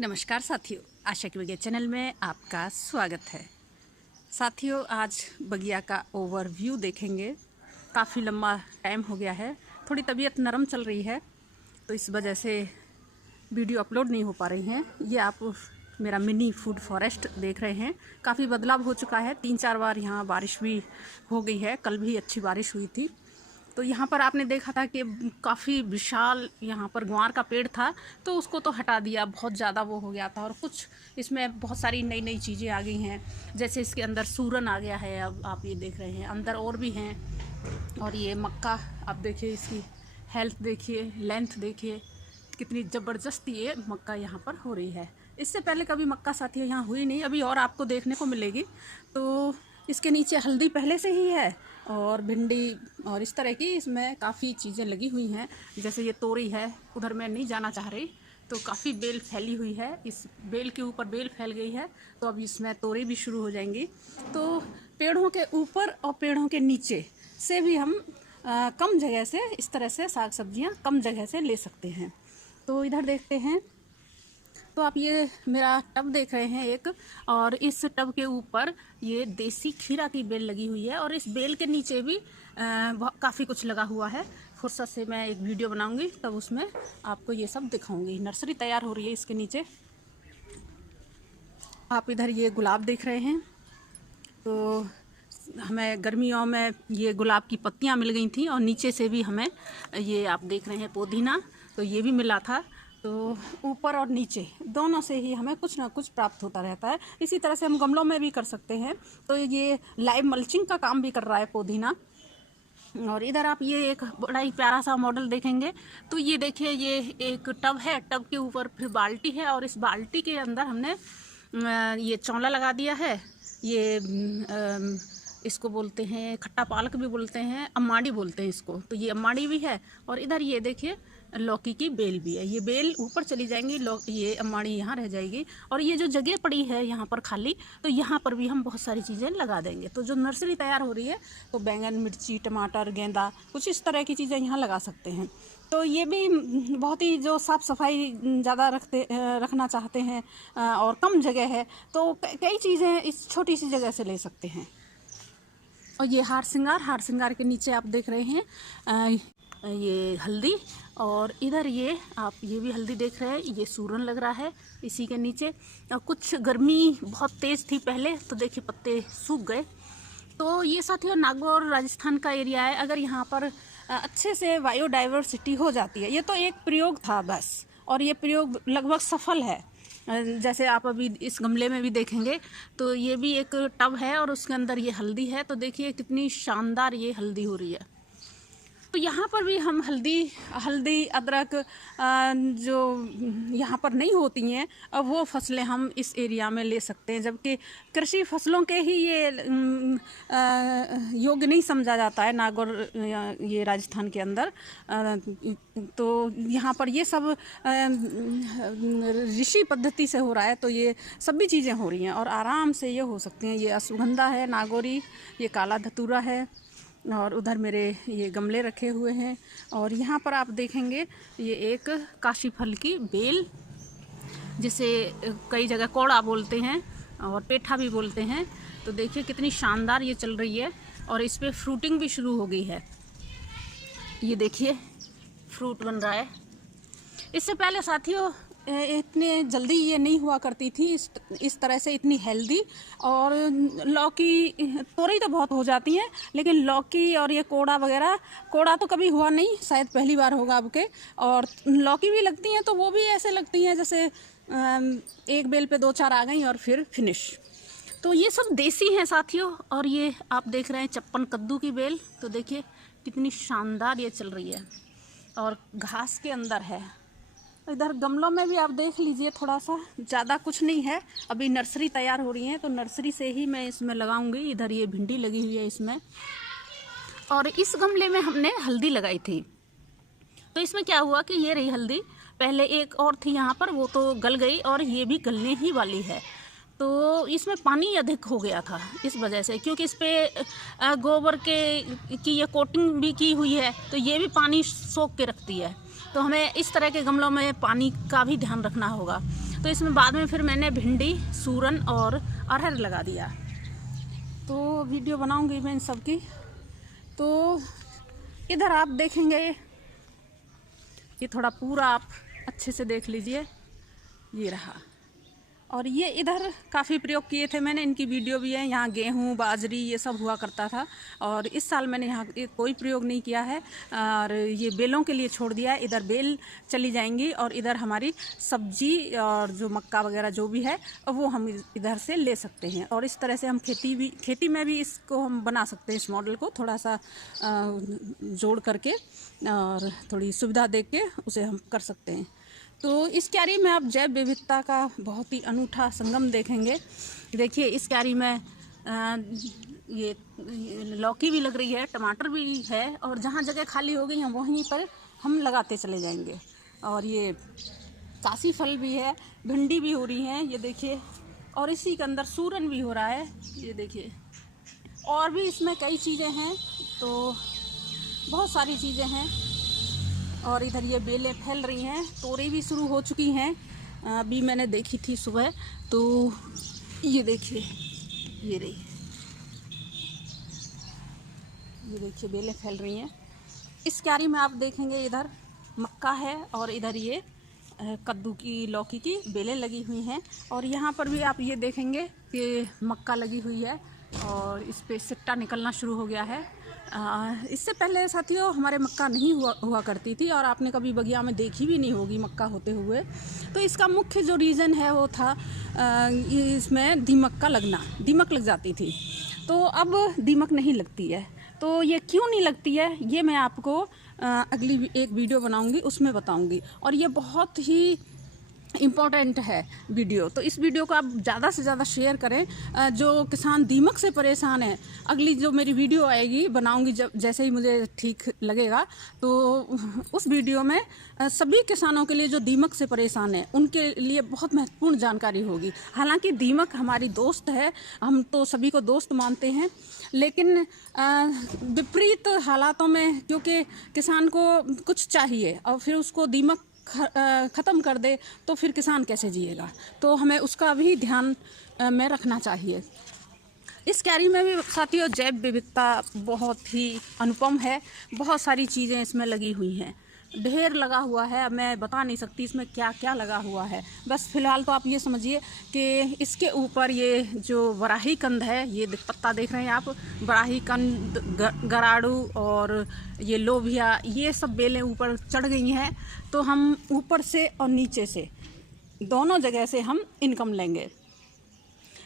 नमस्कार साथियों, आशा की बगिया चैनल में आपका स्वागत है। साथियों, आज बगिया का ओवरव्यू देखेंगे। काफ़ी लंबा टाइम हो गया है, थोड़ी तबीयत नरम चल रही है तो इस वजह से वीडियो अपलोड नहीं हो पा रही हैं। ये आप मेरा मिनी फूड फॉरेस्ट देख रहे हैं। काफ़ी बदलाव हो चुका है, 3-4 बार यहाँ बारिश भी हो गई है। कल भी अच्छी बारिश हुई थी। तो यहाँ पर आपने देखा था कि काफ़ी विशाल यहाँ पर ग्वार का पेड़ था, तो उसको तो हटा दिया, बहुत ज़्यादा वो हो गया था। और कुछ इसमें बहुत सारी नई नई चीज़ें आ गई हैं, जैसे इसके अंदर सूरन आ गया है। अब आप ये देख रहे हैं, अंदर और भी हैं। और ये मक्का आप देखिए, इसकी हेल्थ देखिए, लेंथ देखिए, कितनी ज़बरदस्त ये मक्का यहाँ पर हो रही है। इससे पहले कभी मक्का साथी यहाँ हुई नहीं, अभी और आपको देखने को मिलेगी। तो इसके नीचे हल्दी पहले से ही है और भिंडी और इस तरह की इसमें काफ़ी चीज़ें लगी हुई हैं। जैसे ये तोरी है, उधर मैं नहीं जाना चाह रही, तो काफ़ी बेल फैली हुई है। इस बेल के ऊपर बेल फैल गई है, तो अब इसमें तोरी भी शुरू हो जाएंगी। तो पेड़ों के ऊपर और पेड़ों के नीचे से भी हम कम जगह से इस तरह से साग सब्जियाँ कम जगह से ले सकते हैं। तो इधर देखते हैं, तो आप ये मेरा टब देख रहे हैं एक, और इस टब के ऊपर ये देसी खीरा की बेल लगी हुई है और इस बेल के नीचे भी काफ़ी कुछ लगा हुआ है। फुर्सत से मैं एक वीडियो बनाऊंगी, तब उसमें आपको ये सब दिखाऊंगी। नर्सरी तैयार हो रही है इसके नीचे। आप इधर ये गुलाब देख रहे हैं, तो हमें गर्मियों में ये गुलाब की पत्तियां मिल गई थी और नीचे से भी हमें ये आप देख रहे हैं पुदीना, तो ये भी मिला था। तो ऊपर और नीचे दोनों से ही हमें कुछ ना कुछ प्राप्त होता रहता है। इसी तरह से हम गमलों में भी कर सकते हैं। तो ये लाइव मल्चिंग का काम भी कर रहा है पुदीना। और इधर आप ये एक बड़ा ही प्यारा सा मॉडल देखेंगे, तो ये देखिए, ये एक टब है, टब के ऊपर फिर बाल्टी है और इस बाल्टी के अंदर हमने ये चौला लगा दिया है। ये इसको बोलते हैं खट्टा पालक भी बोलते हैं, अम्माड़ी बोलते हैं इसको, तो ये अम्माड़ी भी है। और इधर ये देखिए लौकी की बेल भी है। ये बेल ऊपर चली जाएंगी, ये अम्माड़ी यहाँ रह जाएगी। और ये जो जगह पड़ी है यहाँ पर खाली, तो यहाँ पर भी हम बहुत सारी चीज़ें लगा देंगे। तो जो नर्सरी तैयार हो रही है, तो बैंगन, मिर्ची, टमाटर, गेंदा, कुछ इस तरह की चीज़ें यहाँ लगा सकते हैं। तो ये भी बहुत ही, जो साफ़ सफाई ज़्यादा रखना चाहते हैं और कम जगह है, तो कई चीज़ें इस छोटी सी जगह से ले सकते हैं। और ये हार श्रृंगार के नीचे आप देख रहे हैं ये हल्दी, और इधर ये आप ये भी हल्दी देख रहे हैं, ये सूरन लग रहा है इसी के नीचे। और कुछ गर्मी बहुत तेज़ थी पहले, तो देखिए पत्ते सूख गए। तो ये साथियों नागौर राजस्थान का एरिया है। अगर यहाँ पर अच्छे से बायोडाइवर्सिटी हो जाती है, ये तो एक प्रयोग था बस, और ये प्रयोग लगभग सफल है। जैसे आप अभी इस गमले में भी देखेंगे, तो ये भी एक टब है और उसके अंदर ये हल्दी है। तो देखिए कितनी शानदार ये हल्दी हो रही है। तो यहाँ पर भी हम हल्दी, अदरक जो यहाँ पर नहीं होती हैं, अब वो फसलें हम इस एरिया में ले सकते हैं। जबकि कृषि फसलों के ही ये योग्य नहीं समझा जाता है नागौर, ये राजस्थान के अंदर। तो यहाँ पर ये सब ऋषि पद्धति से हो रहा है, तो ये सभी चीज़ें हो रही हैं और आराम से ये हो सकती हैं। ये अश्वगंधा है नागौरी, ये काला धतूरा है, और उधर मेरे ये गमले रखे हुए हैं। और यहाँ पर आप देखेंगे ये एक काशी फल की बेल, जिसे कई जगह कोड़ा बोलते हैं और पेठा भी बोलते हैं। तो देखिए कितनी शानदार ये चल रही है और इस पर फ्रूटिंग भी शुरू हो गई है। ये देखिए फ्रूट बन रहा है। इससे पहले साथियों इतने जल्दी ये नहीं हुआ करती थी इस तरह से, इतनी हेल्दी। और लौकी, तोरई तो बहुत हो जाती हैं, लेकिन लौकी और ये कोड़ा वगैरह, कोड़ा तो कभी हुआ नहीं, शायद पहली बार होगा आपके। और लौकी भी लगती हैं, तो वो भी ऐसे लगती हैं जैसे एक बेल पे 2-4 आ गई और फिर फिनिश। तो ये सब देसी हैं साथियों। और ये आप देख रहे हैं चप्पन कद्दू की बेल, तो देखिए कितनी शानदार ये चल रही है और घास के अंदर है। इधर गमलों में भी आप देख लीजिए, थोड़ा सा, ज़्यादा कुछ नहीं है। अभी नर्सरी तैयार हो रही है, तो नर्सरी से ही मैं इसमें लगाऊंगी। इधर ये भिंडी लगी हुई है इसमें, और इस गमले में हमने हल्दी लगाई थी। तो इसमें क्या हुआ कि ये रही हल्दी, पहले एक और थी यहाँ पर, वो तो गल गई और ये भी गलने ही वाली है। तो इसमें पानी अधिक हो गया था इस वजह से, क्योंकि इस पर गोबर की ये कोटिंग भी की हुई है, तो ये भी पानी सोख के रखती है। तो हमें इस तरह के गमलों में पानी का भी ध्यान रखना होगा। तो इसमें बाद में फिर मैंने भिंडी, सूरन और अरहर लगा दिया। तो वीडियो बनाऊंगी मैं इन सब की। तो इधर आप देखेंगे, ये थोड़ा पूरा आप अच्छे से देख लीजिए, ये रहा। और ये इधर काफ़ी प्रयोग किए थे मैंने, इनकी वीडियो भी है। यहाँ गेहूँ, बाजरी ये सब हुआ करता था, और इस साल मैंने यहाँ कोई प्रयोग नहीं किया है और ये बेलों के लिए छोड़ दिया है। इधर बेल चली जाएंगी और इधर हमारी सब्जी और जो मक्का वगैरह जो भी है वो हम इधर से ले सकते हैं। और इस तरह से हम खेती में भी इसको हम बना सकते हैं, इस मॉडल को थोड़ा सा जोड़ करके और थोड़ी सुविधा दे के उसे हम कर सकते हैं। तो इस क्यारी में आप जैव विविधता का बहुत ही अनूठा संगम देखेंगे। देखिए इस क्यारी में ये लौकी भी लग रही है, टमाटर भी है, और जहाँ जगह खाली हो गई है वहीं पर हम लगाते चले जाएंगे। और ये काशी फल भी है, भिंडी भी हो रही है, ये देखिए। और इसी के अंदर सूरन भी हो रहा है, ये देखिए। और भी इसमें कई चीज़ें हैं, तो बहुत सारी चीज़ें हैं। और इधर ये बेलें फैल रही हैं, तोरी भी शुरू हो चुकी हैं, अभी मैंने देखी थी सुबह। तो ये देखिए, ये रही, ये देखिए बेलें फैल रही हैं। इस क्यारी में आप देखेंगे इधर मक्का है और इधर ये कद्दू की, लौकी की बेलें लगी हुई हैं। और यहाँ पर भी आप ये देखेंगे कि मक्का लगी हुई है और इस पे सिट्टा निकलना शुरू हो गया है। इससे पहले साथियों हमारे मक्का नहीं हुआ करती थी, और आपने कभी बगिया में देखी भी नहीं होगी मक्का होते हुए। तो इसका मुख्य जो रीज़न है वो था इसमें दीमक का लगना, दीमक लग जाती थी। तो अब दीमक नहीं लगती है। तो ये क्यों नहीं लगती है ये मैं आपको अगली एक वीडियो बनाऊंगी, उसमें बताऊंगी। और ये बहुत ही इम्पॉर्टेंट है वीडियो, तो इस वीडियो को आप ज़्यादा से ज़्यादा शेयर करें। जो किसान दीमक से परेशान है, अगली जो मेरी वीडियो आएगी बनाऊंगी जब जैसे ही मुझे ठीक लगेगा, तो उस वीडियो में सभी किसानों के लिए जो दीमक से परेशान है उनके लिए बहुत महत्वपूर्ण जानकारी होगी। हालांकि दीमक हमारी दोस्त है, हम तो सभी को दोस्त मानते हैं, लेकिन विपरीत हालातों में क्योंकि किसान को कुछ चाहिए और फिर उसको दीमक ख़त्म कर दे तो फिर किसान कैसे जिएगा। तो हमें उसका भी ध्यान में रखना चाहिए। इस क्यारी में भी साथियों जैव विविधता बहुत ही अनुपम है, बहुत सारी चीज़ें इसमें लगी हुई हैं, ढेर लगा हुआ है। मैं बता नहीं सकती इसमें क्या क्या लगा हुआ है, बस फ़िलहाल तो आप ये समझिए कि इसके ऊपर ये जो बराही कंद है, ये पत्ता देख रहे हैं आप, बराही कंद, गराड़ू और ये लोबिया, ये सब बेलें ऊपर चढ़ गई हैं। तो हम ऊपर से और नीचे से दोनों जगह से हम इनकम लेंगे।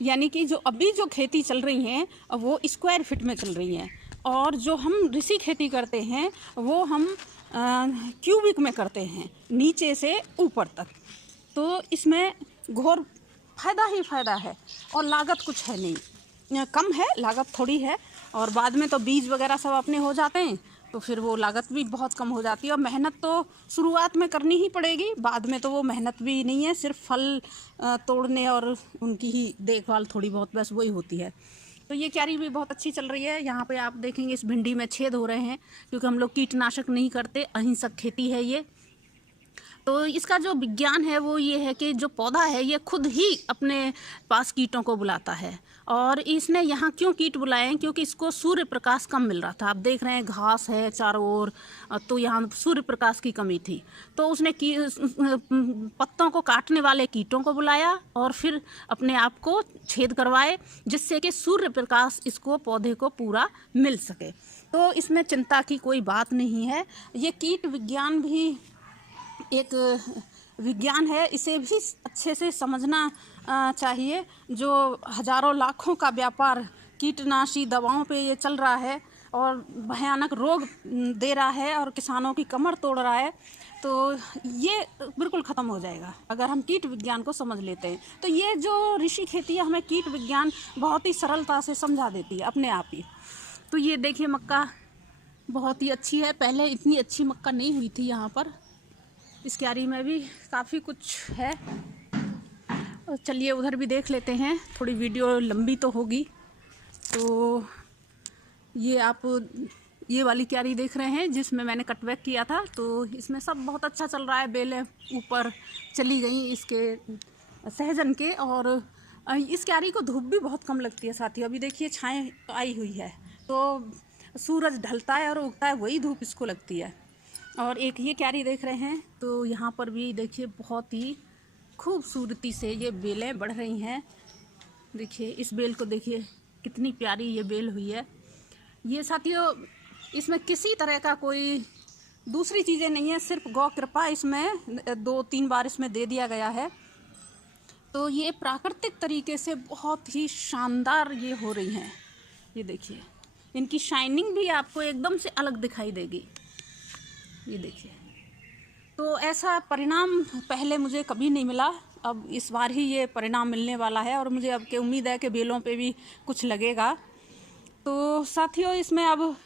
यानी कि जो अभी जो खेती चल रही हैं वो स्क्वायर फीट में चल रही हैं, और जो हम ऋषि खेती करते हैं वो हम क्यूबिक में करते हैं, नीचे से ऊपर तक। तो इसमें घोर फ़ायदा ही फ़ायदा है, और लागत कुछ है नहीं, कम है, लागत थोड़ी है। और बाद में तो बीज वगैरह सब अपने हो जाते हैं, तो फिर वो लागत भी बहुत कम हो जाती है। और मेहनत तो शुरुआत में करनी ही पड़ेगी, बाद में तो वो मेहनत भी नहीं है, सिर्फ फल तोड़ने और उनकी ही देखभाल थोड़ी बहुत बस वही होती है। तो ये क्यारी भी बहुत अच्छी चल रही है। यहाँ पे आप देखेंगे इस भिंडी में छेद हो रहे हैं, क्योंकि हम लोग कीटनाशक नहीं करते, अहिंसक खेती है ये। तो इसका जो विज्ञान है वो ये है कि जो पौधा है ये खुद ही अपने पास कीटों को बुलाता है। और इसने यहाँ क्यों कीट बुलाए हैं, क्योंकि इसको सूर्य प्रकाश कम मिल रहा था। आप देख रहे हैं घास है चारों ओर, तो यहाँ सूर्य प्रकाश की कमी थी। तो उसने पत्तों को काटने वाले कीटों को बुलाया और फिर अपने आप को छेद करवाए, जिससे कि सूर्य प्रकाश इसको पौधे को पूरा मिल सके। तो इसमें चिंता की कोई बात नहीं है। ये कीट विज्ञान भी एक विज्ञान है, इसे भी अच्छे से समझना चाहिए। जो हजारों लाखों का व्यापार कीटनाशी दवाओं पे ये चल रहा है और भयानक रोग दे रहा है और किसानों की कमर तोड़ रहा है, तो ये बिल्कुल ख़त्म हो जाएगा अगर हम कीट विज्ञान को समझ लेते हैं। तो ये जो ऋषि खेती है हमें कीट विज्ञान बहुत ही सरलता से समझा देती है अपने आप ही। तो ये देखिए मक्का बहुत ही अच्छी है, पहले इतनी अच्छी मक्का नहीं हुई थी यहाँ पर। इस क्यारी में भी काफ़ी कुछ है, और चलिए उधर भी देख लेते हैं, थोड़ी वीडियो लंबी तो होगी। तो ये आप ये वाली क्यारी देख रहे हैं जिसमें मैंने कटबैक किया था, तो इसमें सब बहुत अच्छा चल रहा है। बेलें ऊपर चली गई, इसके सहजन के। और इस क्यारी को धूप भी बहुत कम लगती है साथियों। अभी देखिए छाएँ आई हुई है, तो सूरज ढलता है और उगता है वही धूप इसको लगती है। और एक ये क्यारी देख रहे हैं, तो यहाँ पर भी देखिए बहुत ही खूबसूरती से ये बेलें बढ़ रही हैं। देखिए इस बेल को देखिए कितनी प्यारी ये बेल हुई है। ये साथियों इसमें किसी तरह का कोई दूसरी चीज़ें नहीं है, सिर्फ गौ कृपा इसमें 2-3 बार इसमें दे दिया गया है। तो ये प्राकृतिक तरीके से बहुत ही शानदार ये हो रही हैं। ये देखिए इनकी शाइनिंग भी आपको एकदम से अलग दिखाई देगी। ये देखिए, तो ऐसा परिणाम पहले मुझे कभी नहीं मिला, अब इस बार ही ये परिणाम मिलने वाला है। और मुझे अब के उम्मीद है कि बेलों पे भी कुछ लगेगा। तो साथियों इसमें अब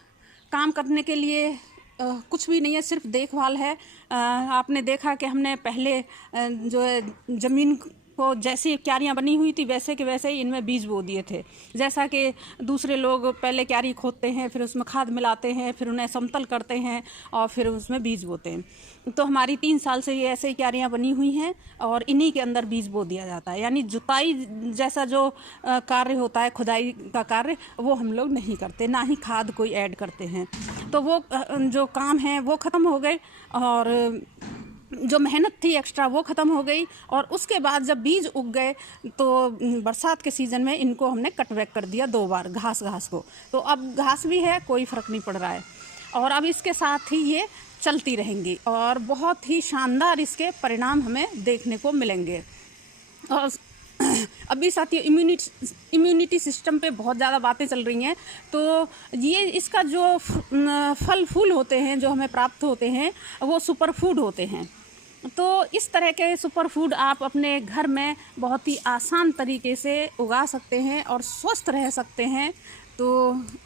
काम करने के लिए कुछ भी नहीं है, सिर्फ देखभाल है। आपने देखा कि हमने पहले जो है ज़मीन को जैसी क्यारियाँ बनी हुई थी वैसे के वैसे ही इनमें बीज बो दिए थे। जैसा कि दूसरे लोग पहले क्यारी खोदते हैं, फिर उसमें खाद मिलाते हैं, फिर उन्हें समतल करते हैं और फिर उसमें बीज बोते हैं। तो हमारी 3 साल से ये ऐसे ही क्यारियाँ बनी हुई हैं और इन्हीं के अंदर बीज बो दिया जाता है। यानी जुताई जैसा जो कार्य होता है, खुदाई का कार्य, वो हम लोग नहीं करते, ना ही खाद कोई ऐड करते हैं। तो वो जो काम है वो ख़त्म हो गए और जो मेहनत थी एक्स्ट्रा वो ख़त्म हो गई। और उसके बाद जब बीज उग गए तो बरसात के सीज़न में इनको हमने कट बैक कर दिया 2 बार घास को। तो अब घास भी है, कोई फ़र्क नहीं पड़ रहा है। और अब इसके साथ ही ये चलती रहेंगी और बहुत ही शानदार इसके परिणाम हमें देखने को मिलेंगे। और अभी साथियों इम्यूनिटी सिस्टम पे बहुत ज़्यादा बातें चल रही हैं। तो ये इसका जो फल फूल होते हैं जो हमें प्राप्त होते हैं वो सुपर फूड होते हैं। तो इस तरह के सुपर फूड आप अपने घर में बहुत ही आसान तरीके से उगा सकते हैं और स्वस्थ रह सकते हैं। तो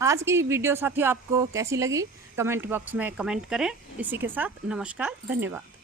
आज की वीडियो साथियों आपको कैसी लगी कमेंट बॉक्स में कमेंट करें। इसी के साथ नमस्कार, धन्यवाद।